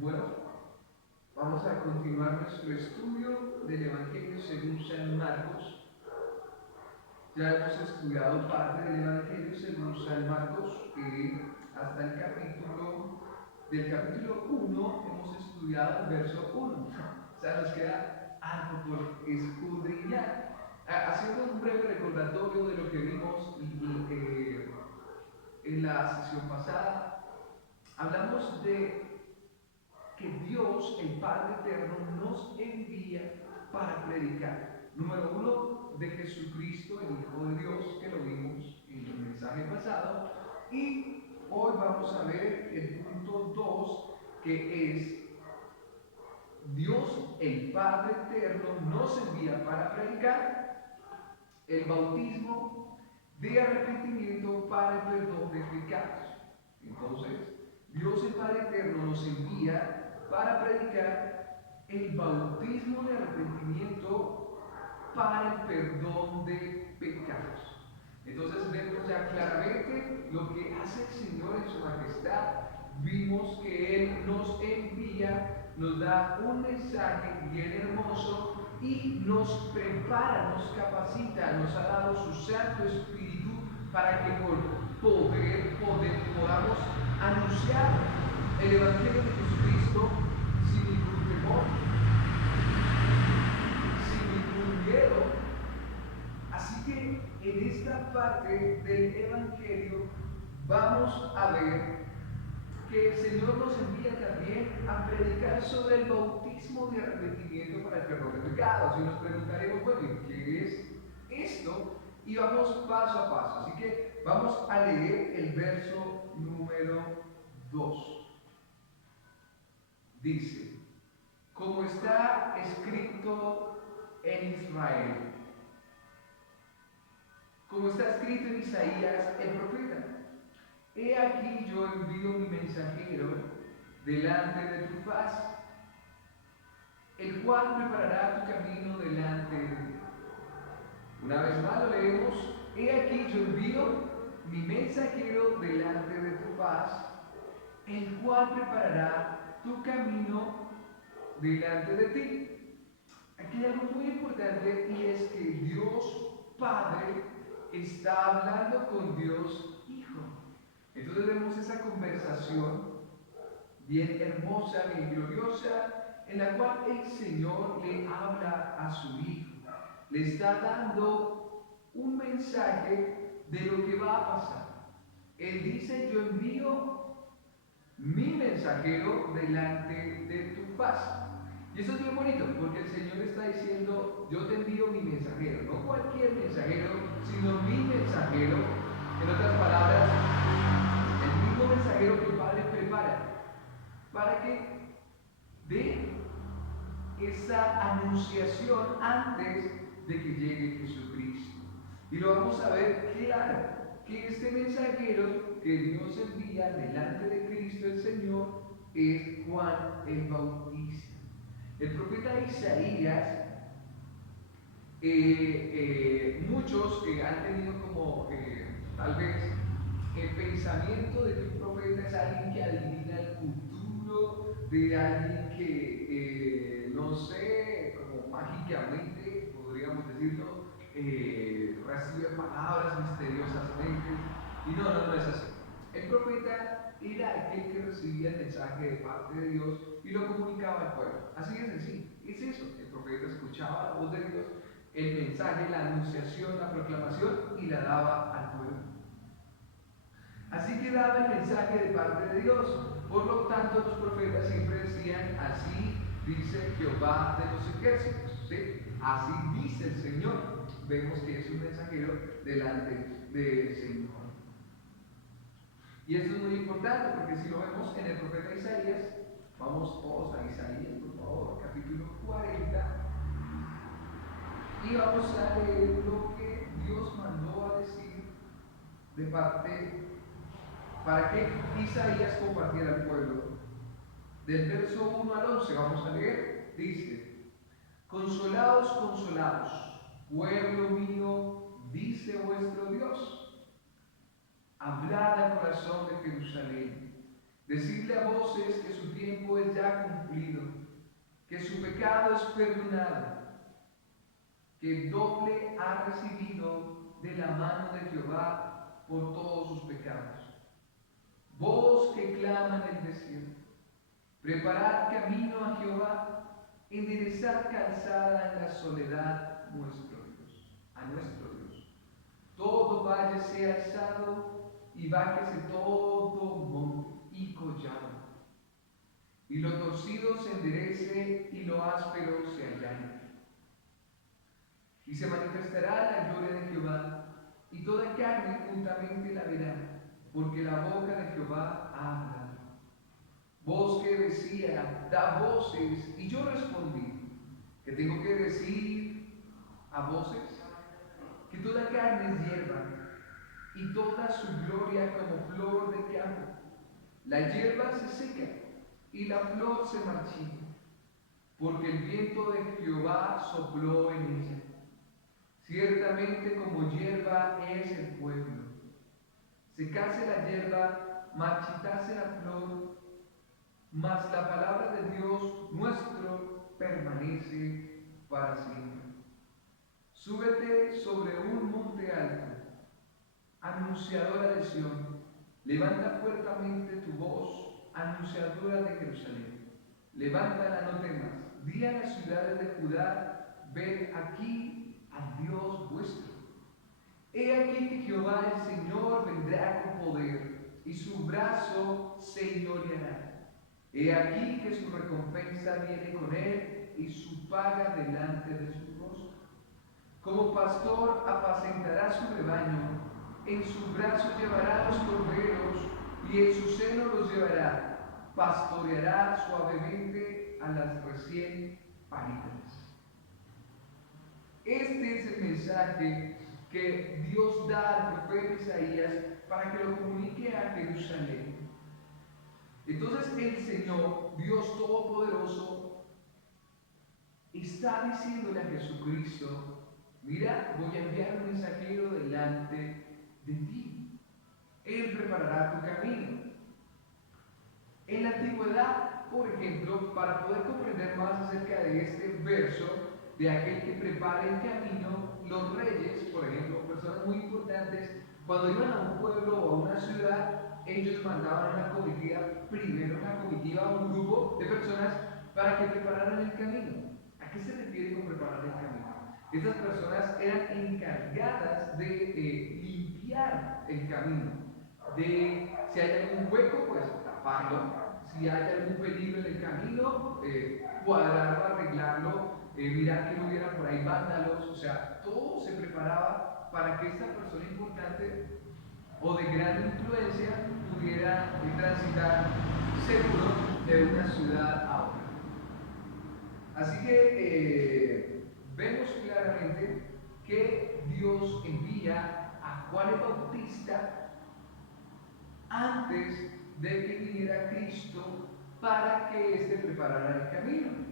Bueno, vamos a continuar nuestro estudio del Evangelio según San Marcos. Ya hemos estudiado parte del Evangelio según San Marcos hasta el capítulo 1 hemos estudiado el verso 1. O sea, nos queda algo por escudriñar. Haciendo un breve recordatorio de lo que vimos en la sesión pasada, hablamos de Dios, el Padre Eterno, nos envía para predicar. Número uno, de Jesucristo, el Hijo de Dios, que lo vimos en el mensaje pasado. Y hoy vamos a ver el punto 2, que es Dios, el Padre Eterno, nos envía para predicar el bautismo de arrepentimiento para el perdón de pecados. Entonces, Dios, el Padre Eterno, nos envía para predicar el bautismo de arrepentimiento para el perdón de pecados. Entonces vemos ya claramente lo que hace el Señor en su majestad. Vimos que Él nos envía, nos da un mensaje bien hermoso y nos prepara, nos capacita, nos ha dado su Santo Espíritu para que con poder podamos anunciar el Evangelio de Jesucristo sin ningún temor, sin ningún miedo. Así que en esta parte del Evangelio vamos a ver que el Señor nos envía también a predicar sobre el bautismo de arrepentimiento para el perdón de pecados. Y nos preguntaremos, bueno, ¿qué es esto? Y vamos paso a paso. Así que vamos a leer el verso número 2. Dice, como está escrito en Israel, como está escrito en Isaías el profeta: he aquí yo envío mi mensajero delante de tu faz, el cual preparará tu camino delante de ti. Una vez más lo leemos: he aquí yo envío mi mensajero delante de tu faz, el cual preparará tu camino delante de ti. Aquí hay algo muy importante, y es que Dios Padre está hablando con Dios Hijo. Entonces vemos esa conversación bien hermosa, bien gloriosa, en la cual el Señor le habla a su Hijo. Le está dando un mensaje de lo que va a pasar. Él dice: yo envío mi mensajero delante de tu faz. Y eso es bien bonito, porque el Señor está diciendo: yo te envío mi mensajero, no cualquier mensajero, sino mi mensajero. En otras palabras, el mismo mensajero que el Padre prepara para que dé esa anunciación antes de que llegue Jesucristo. Y lo vamos a ver claro, que este mensajero que Dios envía delante de Cristo el Señor es Juan el Bautista. El profeta Isaías, muchos han tenido como tal vez el pensamiento de que un profeta es alguien que adivina el futuro, de alguien que, no sé, como mágicamente, podríamos decirlo, recibe palabras misteriosamente. Y no es así. El profeta era aquel que recibía el mensaje de parte de Dios y lo comunicaba al pueblo. Así de sencillo. Es eso. El profeta escuchaba la voz de Dios, el mensaje, la anunciación, la proclamación, y la daba al pueblo. Así que daba el mensaje de parte de Dios. Por lo tanto, los profetas siempre decían: así dice Jehová de los ejércitos, ¿sí? Así dice el Señor. Vemos que es un mensajero delante del Señor. Y esto es muy importante, porque si lo vemos en el profeta Isaías, vamos todos a Isaías, por favor, capítulo 40, y vamos a leer lo que Dios mandó a decir de parte para que Isaías compartiera al pueblo. Del verso 1 al 11 vamos a leer. Dice: consolaos, consolaos, pueblo mío, dice vuestro Dios. Hablad al corazón de Jerusalén, decidle a voces que su tiempo es ya cumplido, que su pecado es perdonado, que doble ha recibido de la mano de Jehová por todos sus pecados. Vos que claman en el desierto, preparad camino a Jehová, enderezad calzada en la soledad a nuestro Dios. Todo valle sea alzado y bájese todo monte y collado, y lo torcido se enderece y lo áspero se allane. Y se manifestará la gloria de Jehová, y toda carne juntamente la verá, porque la boca de Jehová habla. Voz que decía, da voces, y yo respondí, ¿qué tengo que decir a voces? Que toda carne es hierba, y toda su gloria como flor de campo. La hierba se seca, y la flor se marchita, porque el viento de Jehová sopló en ella. Ciertamente como hierba es el pueblo. Secase la hierba, marchitase la flor, mas la palabra de Dios nuestro permanece para siempre. Súbete sobre un monte alto, anunciadora de Sión, levanta fuertemente tu voz, anunciadora de Jerusalén. Levántala, no temas, di a las ciudades de Judá, ved aquí al Dios vuestro. He aquí que Jehová el Señor vendrá con poder, y su brazo señoreará. He aquí que su recompensa viene con él, y su paga delante de su rostro. Como pastor apacentará su rebaño, en su brazo llevará los corderos, y en su seno los llevará, pastoreará suavemente a las recién paridas. Este es el mensaje que Dios da al profeta Isaías para que lo comunique a Jerusalén. Entonces el Señor, Dios Todopoderoso, está diciéndole a Jesucristo, mira, voy a enviar un mensajero delante de ti. Él preparará tu camino. En la antigüedad, por ejemplo, para poder comprender más acerca de este verso, de aquel que prepara el camino, los reyes, por ejemplo, personas muy importantes, cuando iban a un pueblo o a una ciudad, ellos mandaban una comitiva, primero una comitiva, un grupo de personas para que prepararan el camino. ¿A qué se refiere con preparar el camino? Estas personas eran encargadas de limpiar el camino, de si hay algún hueco, pues taparlo, si hay algún peligro en el camino, cuadrarlo, arreglarlo, mirar que no hubiera por ahí vándalos, o sea, todo se preparaba para que esta persona importante o de gran influencia pudiera transitar seguro de una ciudad a otra. Así que vemos claramente que Dios envía a Juan el Bautista antes de que viniera Cristo para que éste preparara el camino.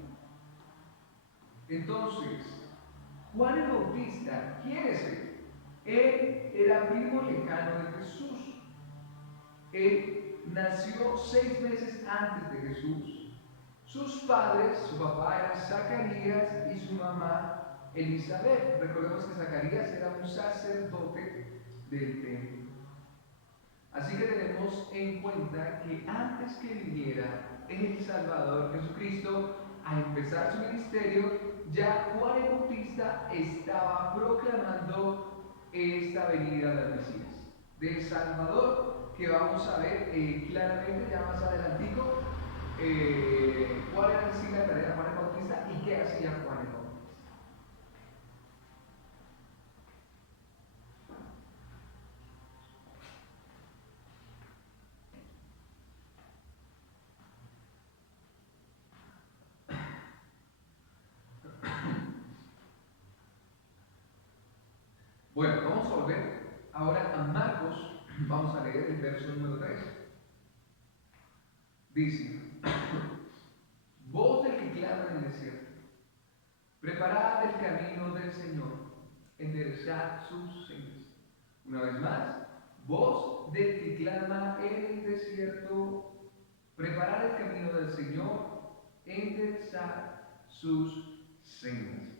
Entonces, Juan el Bautista, ¿quién es él? Él era primo lejano de Jesús. Él nació 6 meses antes de Jesús. Sus padres, su papá era Zacarías y su mamá Elizabeth. Recordemos que Zacarías era un sacerdote del templo. Así que tenemos en cuenta que antes que viniera el Salvador Jesucristo a empezar su ministerio, ya Juan el Bautista estaba proclamando esta venida del Mesías, del Salvador, que vamos a ver claramente ya más adelantico cuál era en sí la tarea de Juan el Bautista y qué hacía Juan el Bautista. Bueno, vamos a volver ahora a Marcos, vamos a leer el verso número 3. Dice, voz del que clama en el desierto, preparad el camino del Señor, enderezad sus sendas. Una vez más, voz del que clama en el desierto, preparad el camino del Señor, enderezad sus sendas.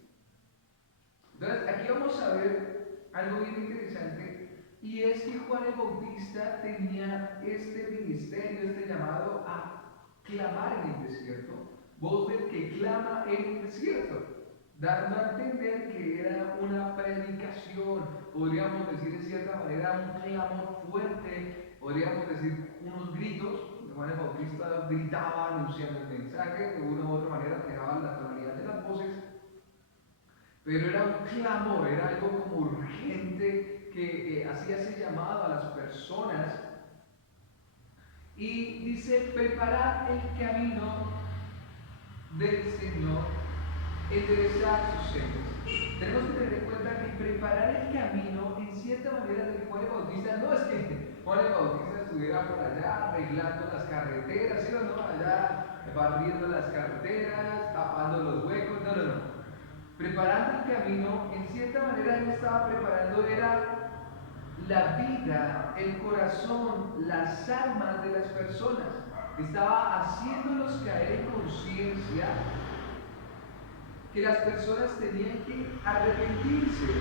Entonces, aquí vamos a ver algo bien interesante, y es que Juan el Bautista tenía este ministerio, este llamado a clamar en el desierto, voz del que clama en el desierto, dando a entender que era una predicación, podríamos decir de cierta manera un clamor fuerte, podríamos decir unos gritos, de Juan el Bautista gritaba anunciando el mensaje, de una u otra manera manejaba la tonalidad de las voces, pero era un clamor, era algo como urgente que hacía ese llamado a las personas. Y dice, preparad el camino del Señor, enderezar sus sendas. Tenemos que tener en cuenta que preparar el camino, en cierta manera, de Juan el Bautista, no es que Juan el Bautista estuviera por allá arreglando las carreteras, ¿sí o no? Allá barriendo las carreteras, tapando los huecos, no, no, no. Preparando el camino, en cierta manera, él estaba preparando, era la vida, el corazón, las almas de las personas. Estaba haciéndolos caer en conciencia que las personas tenían que arrepentirse.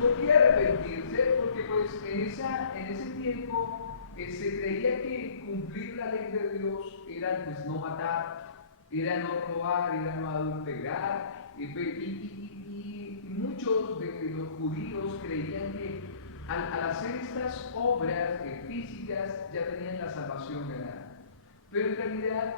¿Por qué arrepentirse? Porque pues en ese tiempo se creía que cumplir la ley de Dios era pues no matar, era no robar, era no adulterar, y muchos de los judíos creían que al hacer estas obras físicas ya tenían la salvación ganada. Pero en realidad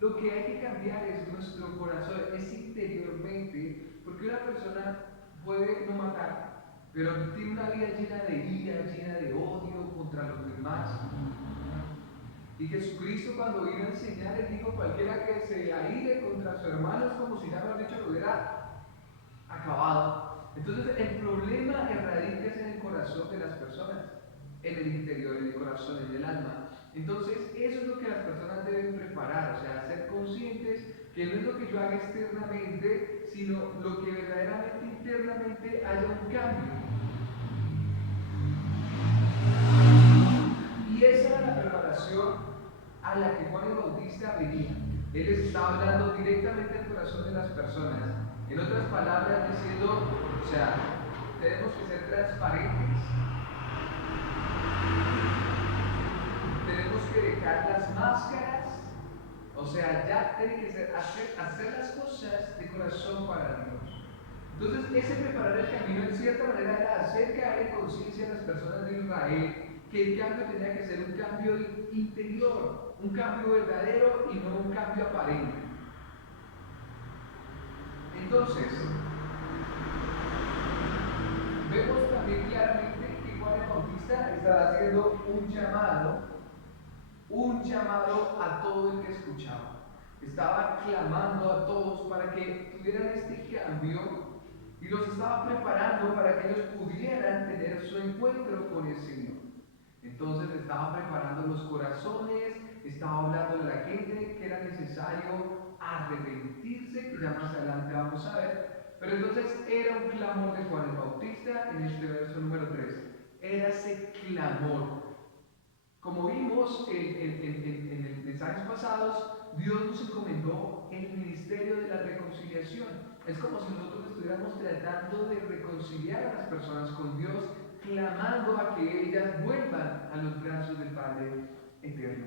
lo que hay que cambiar es nuestro corazón, es interiormente, porque una persona puede no matar, pero tiene una vida llena de ira, llena de odio contra los demás. Y Jesucristo, cuando vino a enseñar, él dijo: cualquiera que se aire contra su hermano es como si nada más dicho lo hubiera acabado. Entonces el problema radica en el corazón de las personas, en el interior, en el corazón, en el alma. Entonces eso es lo que las personas deben preparar, o sea, ser conscientes que no es lo que yo haga externamente, sino lo que verdaderamente internamente haya un cambio. Y esa era la preparación a la que Juan el Bautista venía. Él les estaba hablando directamente al corazón de las personas. En otras palabras, diciendo, o sea, tenemos que ser transparentes. Tenemos que dejar las máscaras. O sea, ya tiene que ser hacer las cosas de corazón para Dios. Entonces, ese preparar el camino, en cierta manera, era hacer caer en conciencia a las personas de Israel que el cambio tenía que ser un cambio interior, un cambio verdadero y no un cambio aparente. Entonces, vemos también claramente que Juan el Bautista estaba haciendo un llamado a todo el que escuchaba. Estaba clamando a todos para que tuvieran este cambio y los estaba preparando para que ellos pudieran tener su encuentro con el Señor. Entonces estaba preparando los corazones, estaba hablando de la gente que era necesario arrepentirse, que ya más adelante vamos a ver. Pero entonces era un clamor de Juan el Bautista en este verso número 3. Era ese clamor. Como vimos en mensajes pasados, Dios nos encomendó el ministerio de la reconciliación. Es como si nosotros estuviéramos tratando de reconciliar a las personas con Dios, clamando a que ellas vuelvan a los brazos del Padre eterno.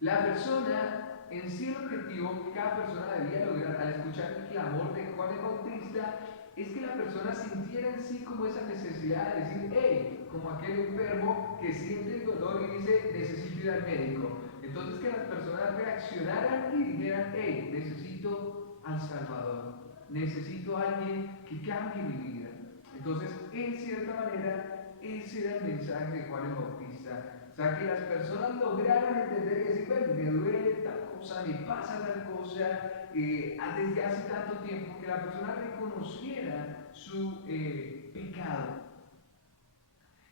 La persona, en sí, el objetivo que cada persona debía lograr al escuchar el clamor de Juan el Bautista es que la persona sintiera en sí como esa necesidad de decir: hey, como aquel enfermo que siente el dolor y dice: necesito ir al médico. Entonces, que las personas reaccionaran y dijeran: hey, necesito al Salvador, necesito a alguien que cambie mi vida. Entonces, en cierta manera, ese era el mensaje de Juan el Bautista. O sea, que las personas lograran entender y decir: bueno, me duele tal cosa, me pasa tal cosa, desde hace tanto tiempo, que la persona reconociera su pecado.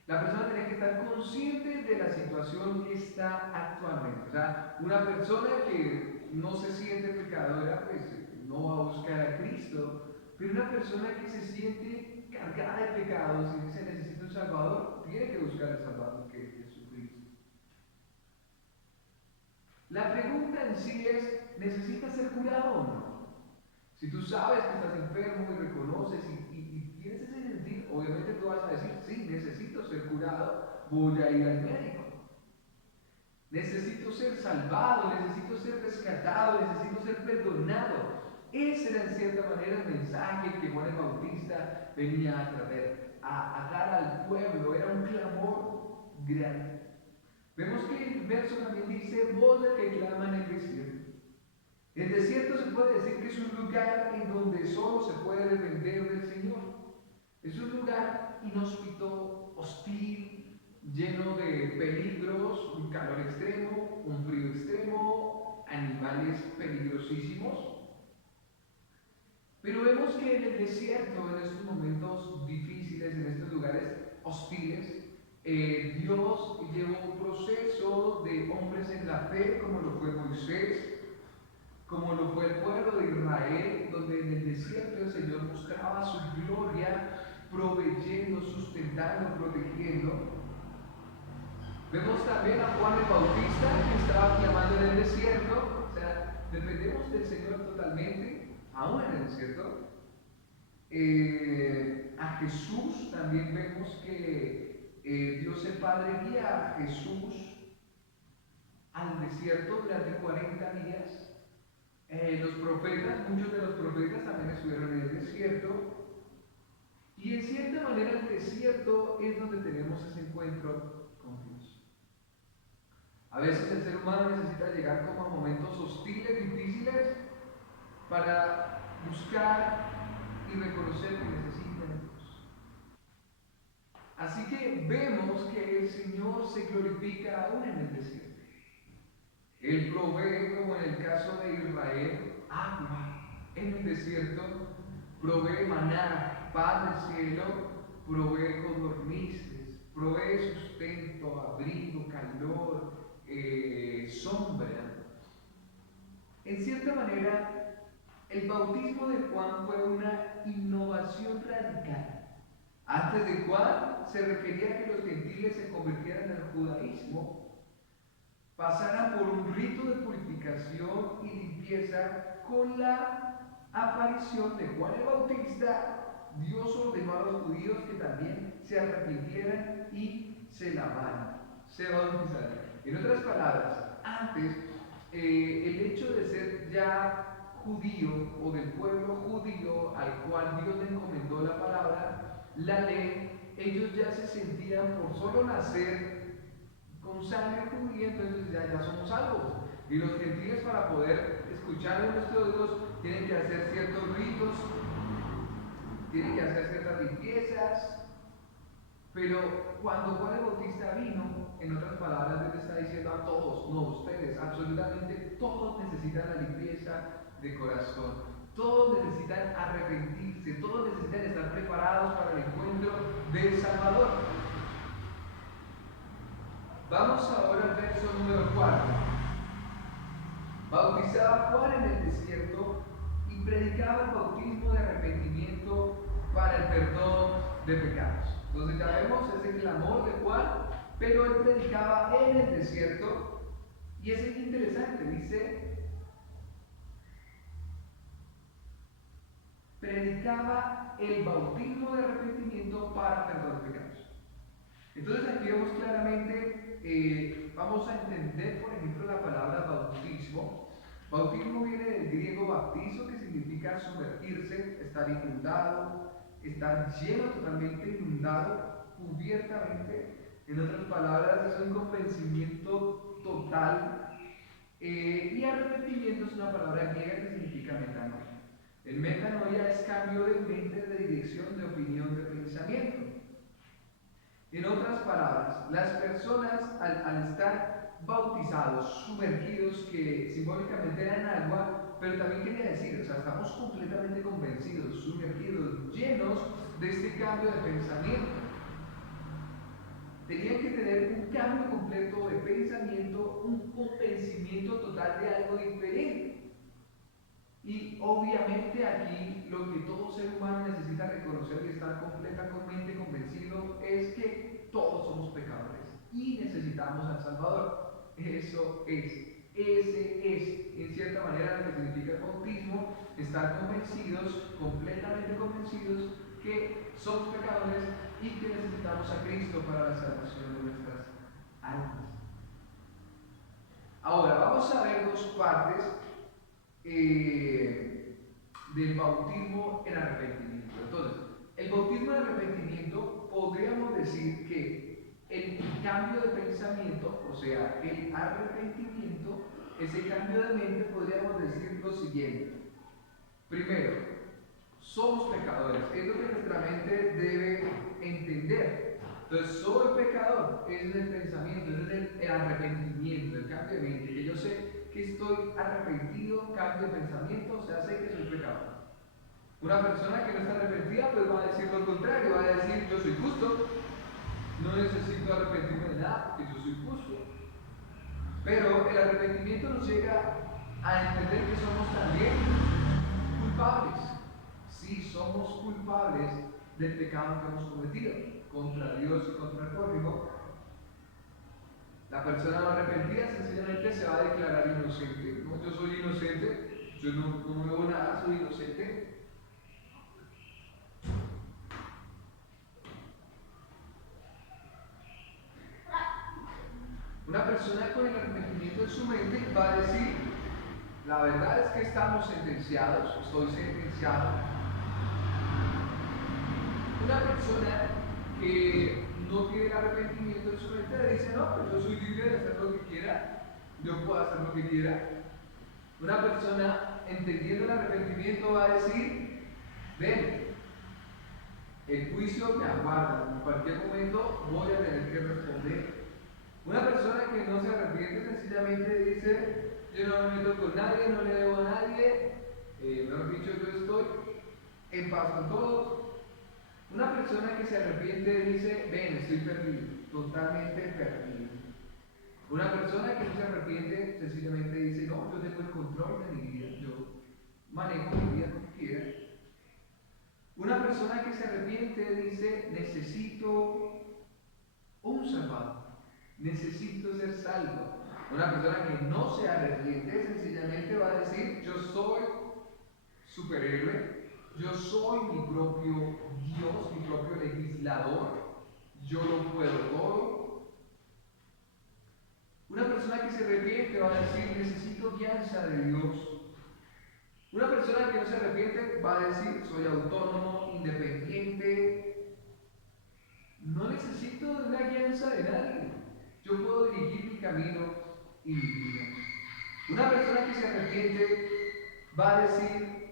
La persona tiene que estar consciente de la situación que está actualmente. O sea, una persona que no se siente pecadora, pues no va a buscar a Cristo, pero una persona que se siente cargada de pecados y dice: necesita un Salvador, tiene que buscar al Salvador, que es Jesucristo. La pregunta en sí es: ¿necesitas ser curado o no? Si tú sabes que estás enfermo y reconoces y tienes ese sentir, obviamente tú vas a decir: sí, necesito ser curado, voy a ir al médico. Necesito ser salvado, necesito ser rescatado, necesito ser perdonado. Ese era en cierta manera el mensaje que Juan el Bautista venía a traer, a dar al pueblo. Era un clamor grande. Vemos que el verso también dice, voz del que clama en el desierto. El desierto se puede decir que es un lugar en donde solo se puede depender del Señor. Es un lugar inhóspito, hostil, lleno de peligros, un calor extremo, un frío extremo, animales peligrosísimos. Pero vemos que en el desierto, en estos momentos difíciles, en estos lugares hostiles, Dios llevó un proceso de hombres en la fe, como lo fue Moisés, como lo fue el pueblo de Israel, donde en el desierto el Señor mostraba su gloria, proveyendo, sustentando, protegiendo. Vemos también a Juan el Bautista, que estaba clamando en el desierto. O sea, dependemos del Señor totalmente, aún en el desierto. A Jesús también vemos que Dios el Padre guía a Jesús al desierto durante 40 días. Los profetas, muchos de los profetas también estuvieron en el desierto. Y en cierta manera el desierto es donde tenemos ese encuentro con Dios. A veces el ser humano necesita llegar como a momentos hostiles, difíciles, para buscar y reconocer que necesita de Dios. Así que vemos que el Señor se glorifica aún en el desierto. Él provee, como en el caso de Israel, agua en el desierto, provee maná, pan del cielo, provee codornices, provee sustento, abrigo, calor, sombra. En cierta manera, el bautismo de Juan fue una innovación radical. Antes de Juan se requería que los gentiles se convirtieran al judaísmo, pasaran por un rito de purificación y limpieza. Con la aparición de Juan el Bautista, Dios ordenó a los judíos que también se arrepintieran y se lavaran, se bautizaran. En otras palabras, antes el hecho de ser ya judío o del pueblo judío al cual Dios le encomendó la palabra, la ley, ellos ya se sentían por solo nacer con sangre judía, entonces ya somos salvos. Y los gentiles, para poder escuchar a nuestro Dios, tienen que hacer ciertos ritos, tienen que hacer ciertas limpiezas. Pero cuando Juan el Bautista vino, en otras palabras, Dios le está diciendo a todos, no ustedes, absolutamente todos necesitan la limpieza de corazón. Todos necesitan arrepentirse, todos necesitan estar preparados para el encuentro del Salvador. Vamos ahora al verso número 4. Bautizaba Juan en el desierto y predicaba el bautismo de arrepentimiento para el perdón de pecados. Entonces ya vemos ese clamor de Juan, pero él predicaba en el desierto, y eso es interesante, dice, predicaba el bautismo de arrepentimiento para perdón de pecados. Entonces aquí vemos claramente, vamos a entender por ejemplo la palabra bautismo. Bautismo viene del griego baptizo, que significa sumergirse, estar inundado, estar lleno, totalmente inundado, cubiertamente. En otras palabras, es un convencimiento total. Y arrepentimiento es una palabra griega que significa metanoia. El metanoia es cambio de mente, de dirección, de opinión, de pensamiento. En otras palabras, las personas al estar bautizados, sumergidos, que simbólicamente eran agua, pero también quería decir, o sea, estamos completamente convencidos, sumergidos, llenos de este cambio de pensamiento. Tenían que tener un cambio completo de pensamiento, un convencimiento total de algo diferente. Y obviamente aquí lo que todo ser humano necesita reconocer y estar completamente convencido es que todos somos pecadores y necesitamos al Salvador. Eso es, ese es, en cierta manera, lo que significa el bautismo, estar convencidos, completamente convencidos, que somos pecadores y que necesitamos a Cristo para la salvación de nuestras almas. Ahora, vamos a ver dos partes del bautismo en arrepentimiento. Entonces, el bautismo en arrepentimiento podríamos decir que el cambio de pensamiento, o sea, el arrepentimiento, ese cambio de mente, podríamos decir lo siguiente. Primero, somos pecadores, es lo que nuestra mente debe entender. Entonces, soy pecador, ese es el pensamiento, ese es el arrepentimiento, el cambio de mente, que yo sé que estoy arrepentido, cambio de pensamiento, o sea, sé que soy pecador. Una persona que no está arrepentida, pues va a decir lo contrario, va a decir, yo soy justo, no necesito arrepentirme de nada, porque yo soy justo. Pero el arrepentimiento nos llega a entender que somos también culpables. Sí, somos culpables del pecado que hemos cometido contra Dios y contra el prójimo. La persona no arrepentida sencillamente se va a declarar inocente. No, yo soy inocente, yo no veo nada, soy inocente. Una persona con el arrepentimiento en su mente va a decir, la verdad es que estamos sentenciados, estoy sentenciado. Una persona que no tiene el arrepentimiento en su mente dice, no, pues yo soy libre de hacer lo que quiera, yo puedo hacer lo que quiera. Una persona entendiendo el arrepentimiento va a decir, ven, el juicio me aguarda, en cualquier momento voy a tener que responder. Una persona que no se arrepiente sencillamente dice, yo no me meto con nadie, no le debo a nadie, mejor dicho, yo estoy en paz con todos. Una persona que se arrepiente dice, ven, estoy perdido, totalmente perdido. Una persona que no se arrepiente sencillamente dice, no, yo tengo el control de mi vida, yo manejo mi vida como quiera. Una persona que se arrepiente dice, necesito un salvador, necesito ser salvo. Una persona que no se arrepiente sencillamente va a decir, yo soy superhéroe, yo soy mi propio Dios, mi propio legislador, yo lo puedo todo. Una persona que se arrepiente va a decir, necesito guianza de Dios. Una persona que no se arrepiente va a decir, soy autónomo, independiente, no necesito una guianza de nadie, yo puedo dirigir mi camino y mi vida. Una persona que se arrepiente va a decir,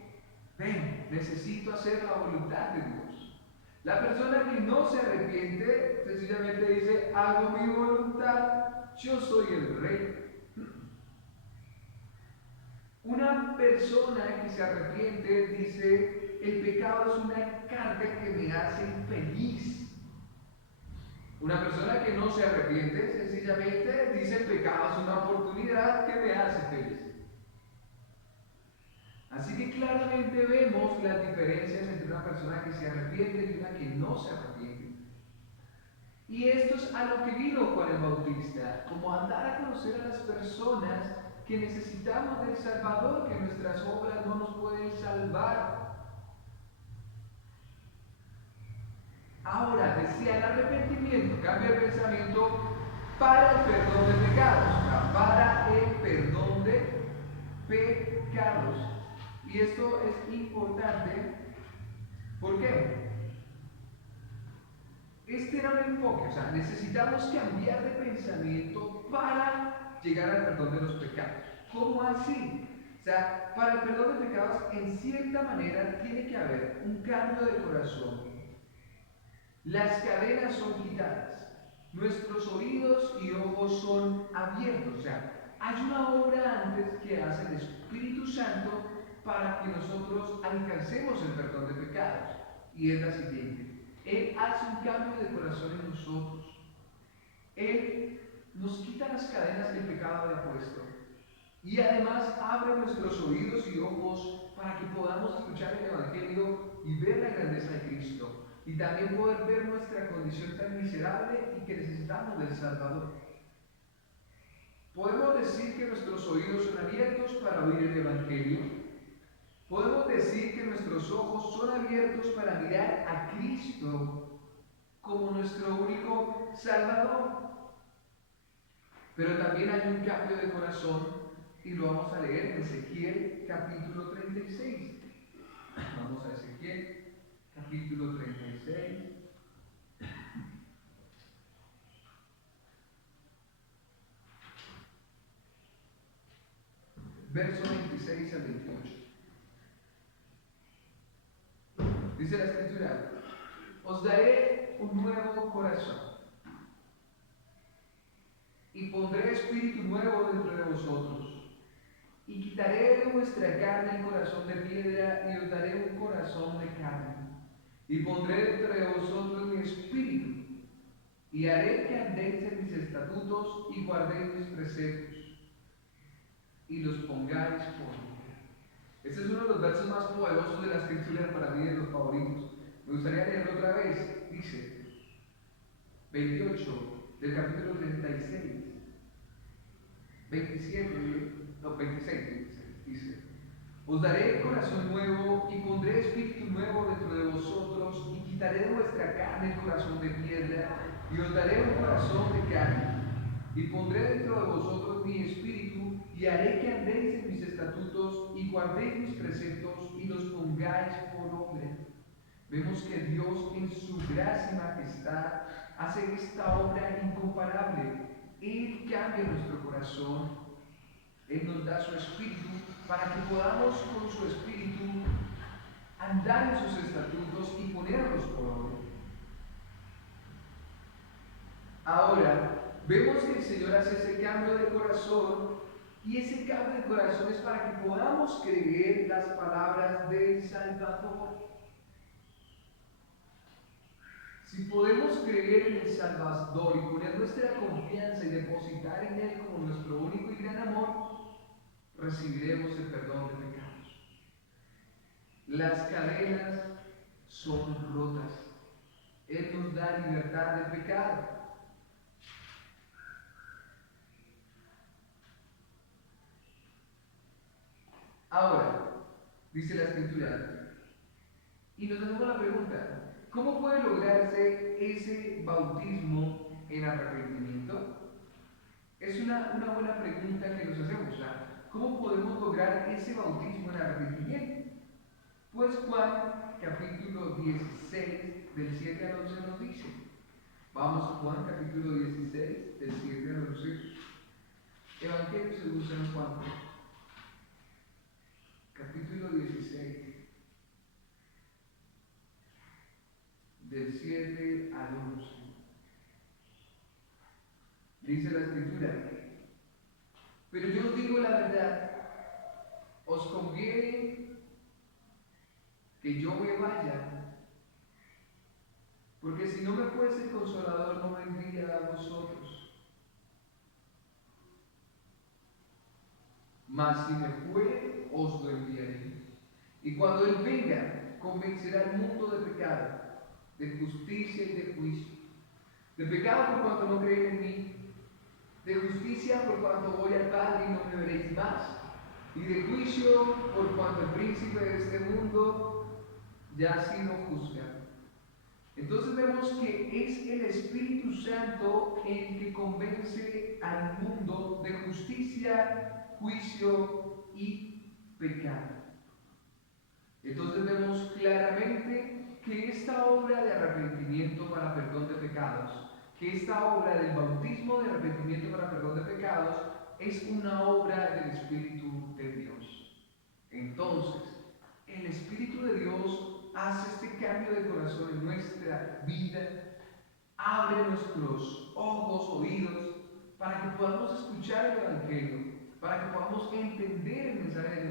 ven, necesito hacer la voluntad de Dios. La persona que no se arrepiente sencillamente dice, hago mi voluntad, yo soy el rey. Una persona que se arrepiente dice, el pecado es una carga que me hace infeliz. Una persona que no se arrepiente sencillamente dice, el pecado es una oportunidad que me hace feliz. Así que claramente vemos las diferencias entre una persona que se arrepiente y una que no se arrepiente. Y esto es a lo que vino Juan el Bautista, como a dar a conocer a las personas que necesitamos del Salvador, que nuestras obras no nos pueden salvar. Ahora, decía el arrepentimiento, cambio de pensamiento para el perdón de pecados, para el perdón de pecados. Y esto es importante, ¿por qué? Este era el enfoque, o sea, necesitamos cambiar de pensamiento para llegar al perdón de los pecados. ¿Cómo así? O sea, para el perdón de pecados, en cierta manera, tiene que haber un cambio de corazón. Las cadenas son quitadas, nuestros oídos y ojos son abiertos, o sea, hay una obra antes que hace el Espíritu Santo para que nosotros alcancemos el perdón de pecados, y es la siguiente. Él hace un cambio de corazón en nosotros. Él nos quita las cadenas que el pecado había puesto. Y además abre nuestros oídos y ojos para que podamos escuchar el Evangelio y ver la grandeza de Cristo. Y también poder ver nuestra condición tan miserable y que necesitamos del Salvador. Podemos decir que nuestros oídos son abiertos para oír el Evangelio. Podemos decir que nuestros ojos son abiertos para mirar a Cristo como nuestro único Salvador. Pero también hay un cambio de corazón y lo vamos a leer en Ezequiel capítulo 36. Vamos a Ezequiel capítulo 36. verso 26 al 28. Dice la Escritura: os daré un nuevo corazón y pondré espíritu nuevo dentro de vosotros, y quitaré de vuestra carne el corazón de piedra y os daré un corazón de carne, y pondré dentro de vosotros mi espíritu, y haré que andéis en mis estatutos y guardéis mis preceptos y los pongáis por obra. Este es uno de los versos más poderosos de la Escritura, para mí, de los favoritos. Me gustaría leerlo otra vez. Dice 28 del capítulo 36, 27, no, 26, dice: os daré corazón nuevo y pondré espíritu nuevo dentro de vosotros, y quitaré de vuestra carne el corazón de piedra y os daré un corazón de carne, y pondré dentro de vosotros mi espíritu, y haré que andéis en mis estatutos y guardéis mis preceptos y los pongáis por obra. Vemos que Dios, en su gracia y majestad, hace esta obra incomparable. Él cambia nuestro corazón, Él nos da su espíritu para que podamos con su espíritu andar en sus estatutos y ponerlos por obra. Ahora, vemos que el Señor hace ese cambio de corazón, y ese cambio de corazón es para que podamos creer las palabras del Salvador. Si podemos creer en el Salvador y poner nuestra confianza y depositar en Él como nuestro único y gran amor, recibiremos el perdón de pecados. Las cadenas son rotas. Él nos da libertad del pecado. Ahora, dice la Escritura, y nos hacemos la pregunta: ¿cómo puede lograrse ese bautismo en arrepentimiento? Es una buena pregunta que nos hacemos. ¿Cómo podemos lograr ese bautismo en arrepentimiento? Pues Juan capítulo 16 del 7 al 11 nos dice. Vamos a Juan capítulo 16 del 7 al 11. Evangelio según San Juan capítulo 16 del 7 al 11. Dice la Escritura: pero yo os digo la verdad, os conviene que yo me vaya, porque si no me fuese el Consolador, no vendría a vosotros. Mas si me fuere, os lo enviaré. Y cuando Él venga, convencerá al mundo de pecado, de justicia y de juicio. De pecado por cuanto no creen en mí, de justicia por cuanto voy al Padre y no me veréis más, y de juicio por cuanto el príncipe de este mundo ya ha sido juzgado. Entonces vemos que es el Espíritu Santo el que convence al mundo de justicia, juicio y pecado. Entonces vemos claramente que esta obra de arrepentimiento para perdón de pecados, que esta obra del bautismo de arrepentimiento para perdón de pecados, es una obra del Espíritu de Dios. Entonces, el Espíritu de Dios hace este cambio de corazón en nuestra vida, abre nuestros ojos, oídos, para que podamos escuchar el Evangelio, para que podamos entender el mensaje del